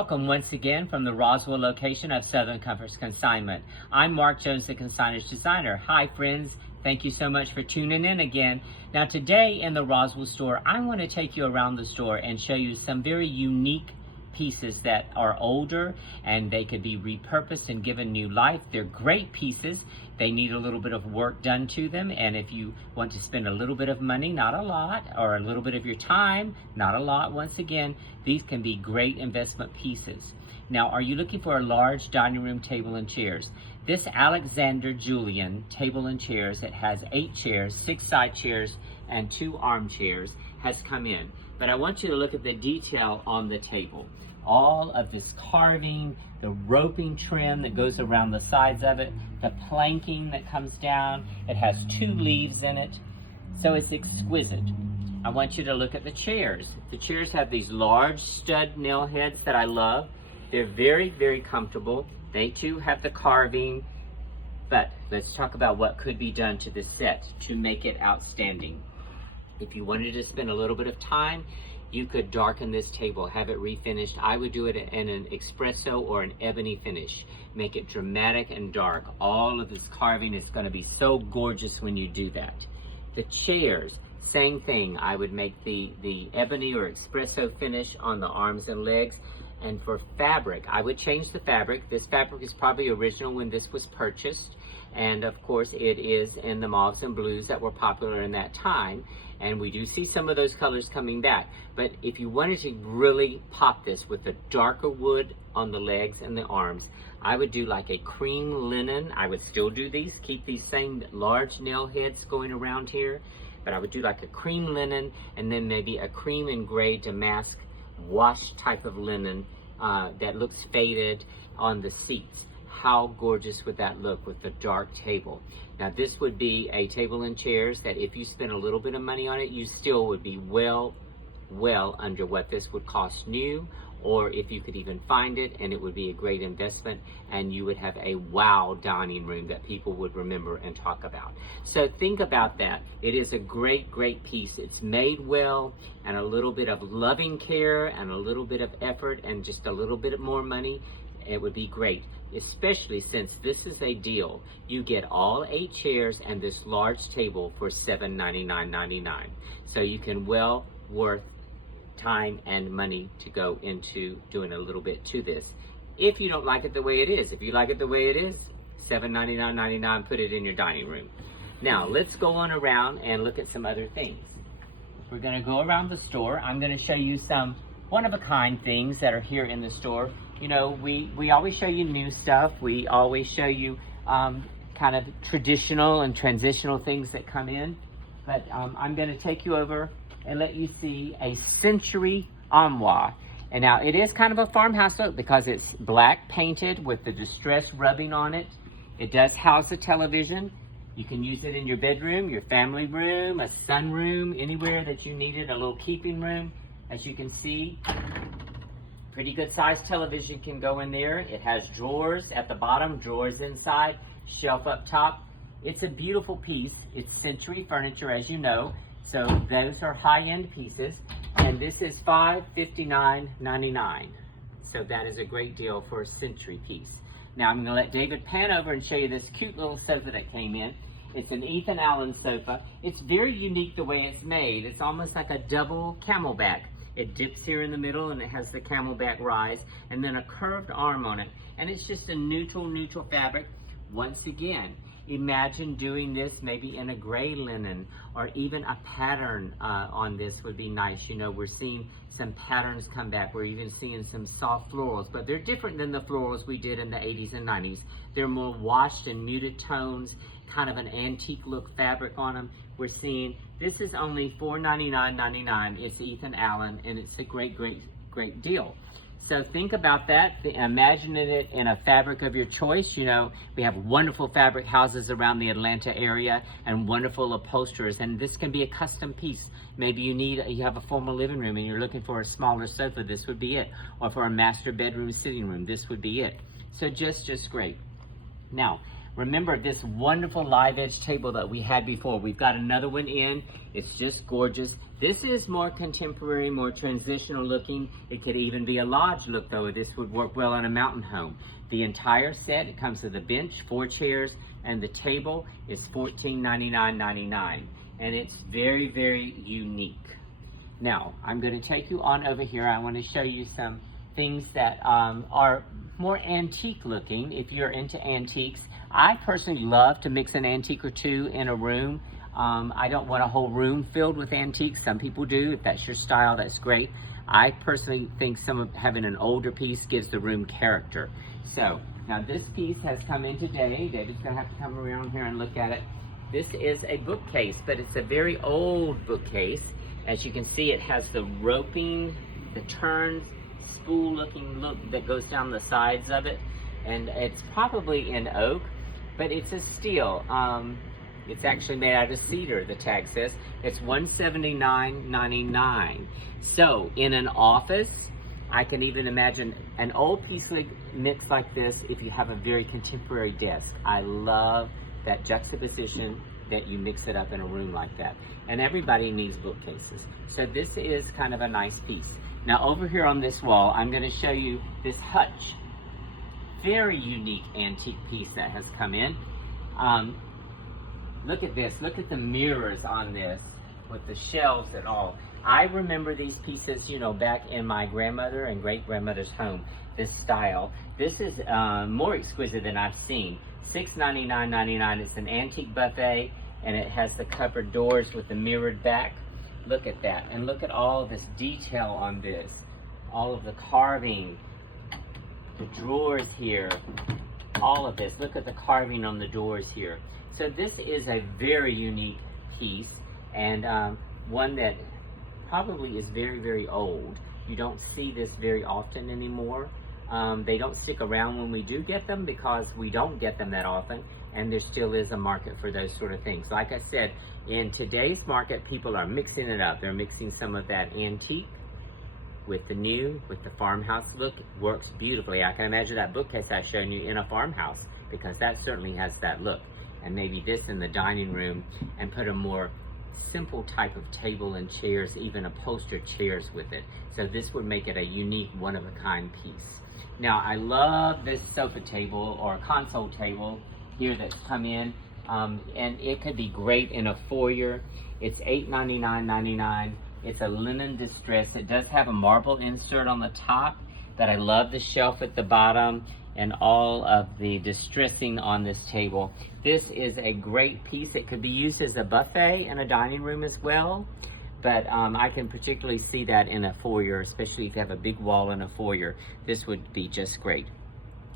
Welcome once again from the Roswell location of Southern Comforts Consignment. I'm Marc Jones, the Consigners Designer. Hi friends, thank you so much for tuning in again. Now today in the Roswell store, I want to take you around the store and show you some very unique pieces that are older and they could be repurposed and given new life. They're great pieces. They need a little bit of work done to them, and if you want to spend a little bit of money, not a lot, or a little bit of your time, not a lot, once again, these can be great investment pieces. Now, are you looking for a large dining room table and chairs? This Alexander Julian table and chairs, it has 8 chairs, 6 side chairs, and 2 armchairs, has come in. But I want you to look at the detail on the table. All of this carving, the roping trim that goes around the sides of it, the planking that comes down. It has 2 leaves in it, so it's exquisite. I want you to look at the chairs. The chairs have these large stud nail heads that I love. They're very, very comfortable. They too have the carving, but let's talk about what could be done to the set to make it outstanding. If you wanted to spend a little bit of time, you could darken this table, have it refinished. I would do it in an espresso or an ebony finish. Make it dramatic and dark. All of this carving is going to be so gorgeous when you do that. The chairs, same thing. I would make the ebony or espresso finish on the arms and legs. And for fabric, I would change the fabric. This fabric is probably original when this was purchased. And of course it is in the mauves and blues that were popular in that time. And we do see some of those colors coming back. But if you wanted to really pop this with a darker wood on the legs and the arms, I would do like a cream linen. I would still do these, keep these same large nail heads going around here. But I would do like a cream linen and then maybe a cream and gray damask wash type of linen that looks faded on the seats. How gorgeous would that look with the dark table? Now this would be a table and chairs that if you spend a little bit of money on it, you still would be well under what this would cost new, or if you could even find it, and it would be a great investment, and you would have a wow dining room that people would remember and talk about. So think about that. It is a great, great piece. It's made well, and a little bit of loving care and a little bit of effort and just a little bit more money, it would be great. Especially since this is a deal. You get all 8 chairs and this large table for $799.99. So you can well worth time and money to go into doing a little bit to this. If you don't like it the way it is, if you like it the way it is, $799.99, put it in your dining room. Now let's go on around and look at some other things. We're gonna go around the store. I'm gonna show you some one-of-a-kind things that are here in the store. You know, we always show you new stuff. We always show you kind of traditional and transitional things that come in. But I'm going to take you over and let you see a century armoire. And now it is kind of a farmhouse look because it's black painted with the distress rubbing on it. It does house a television. You can use it in your bedroom, your family room, a sunroom, anywhere that you need it, a little keeping room. As you can see, pretty good sized television can go in there. It has drawers at the bottom, drawers inside, shelf up top. It's a beautiful piece. It's Century furniture, as you know. So those are high-end pieces. And this is $559.99. So that is a great deal for a Century piece. Now I'm going to let David pan over and show you this cute little sofa that came in. It's an Ethan Allen sofa. It's very unique the way it's made. It's almost like a double camelback. It dips here in the middle and it has the camelback rise and then a curved arm on it. And it's just a neutral fabric. Once again, imagine doing this maybe in a gray linen or even a pattern on this would be nice. You know, we're seeing some patterns come back. We're even seeing some soft florals, but they're different than the florals we did in the 80s and 90s. They're more washed and muted tones, kind of an antique look fabric on them. We're seeing this is only $499.99. It's Ethan Allen, and it's a great deal. So think about that. Imagine it in a fabric of your choice. You know, we have wonderful fabric houses around the Atlanta area and wonderful upholsterers, and this can be a custom piece. Maybe you have a formal living room and you're looking for a smaller sofa, this would be it. Or for a master bedroom sitting room, this would be it. So just great. Now, Remember this wonderful live edge table that we had before. We've got another one in. It's just gorgeous. This is more contemporary, more transitional looking. It could even be a lodge look though. This would work well in a mountain home. The entire set, it comes with a bench, 4 chairs, and the table is $1499.99. And it's very, very unique. Now, I'm going to take you on over here. I want to show you some things that are more antique looking if you're into antiques. I personally love to mix an antique or two in a room. I don't want a whole room filled with antiques. Some people do. If that's your style, that's great. I personally think having an older piece gives the room character. So, now this piece has come in today. David's going to have to come around here and look at it. This is a bookcase, but it's a very old bookcase. As you can see, it has the roping, the turns, spool looking look that goes down the sides of it. And it's probably in oak, but it's a steel. It's actually made out of cedar, the tag says. It's $179.99. So in an office, I can even imagine an old piece mixed like this if you have a very contemporary desk. I love that juxtaposition that you mix it up in a room like that. And everybody needs bookcases. So this is kind of a nice piece. Now over here on this wall, I'm going to show you this hutch. Very unique antique piece that has come in. Look at this. Look at the mirrors on this with the shelves and all. I remember these pieces, you know, back in my grandmother and great-grandmother's home, this style. This is more exquisite than I've seen. $699.99. It's an antique buffet, and it has the covered doors with the mirrored back. Look at that. And look at all this detail on this. All of the carving, the drawers here, all of this. Look at the carving on the doors here. So this is a very unique piece, and one that probably is very, very old. You don't see this very often anymore. They don't stick around when we do get them because we don't get them that often, and there still is a market for those sort of things. Like I said, in today's market, people are mixing it up. They're mixing some of that antique with the new, with the farmhouse look. It works beautifully. I can imagine that bookcase I've shown you in a farmhouse because that certainly has that look. And maybe this in the dining room, and put a more simple type of table and chairs, even upholstered chairs with it. So this would make it a unique, one-of-a-kind piece. Now, I love this sofa table or console table here that's come in, and it could be great in a foyer. It's $899.99. It's a linen distress. It does have a marble insert on the top, but I love the shelf at the bottom and all of the distressing on this table. This is a great piece. It could be used as a buffet in a dining room as well, but I can particularly see that in a foyer, especially if you have a big wall in a foyer. This would be just great.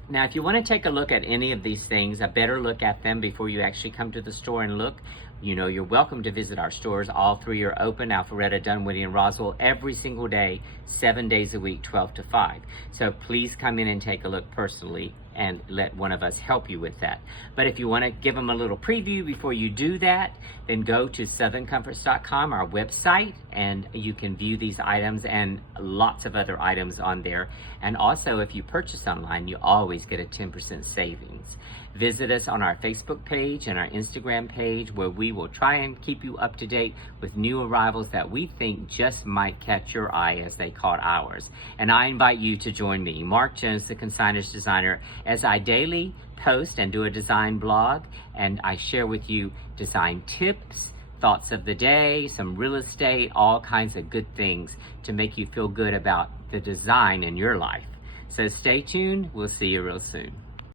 Now, if you want to take a look at any of these things, a better look at them before you actually come to the store and look, you know, you're welcome to visit our stores. All 3 are open, Alpharetta, Dunwoody, and Roswell, every single day, 7 days a week, 12 to 5. So please come in and take a look personally and let one of us help you with that. But if you want to give them a little preview before you do that, then go to southerncomforts.com, our website, and you can view these items and lots of other items on there. And also, if you purchase online, you always get a 10% savings. Visit us on our Facebook page and our Instagram page, where we will try and keep you up to date with new arrivals that we think just might catch your eye as they caught ours. And I invite you to join me, Marc Jones, the Consigners Designer, as I daily post and do a design blog, and I share with you design tips, thoughts of the day, some real estate, all kinds of good things to make you feel good about the design in your life. So stay tuned. We'll see you real soon.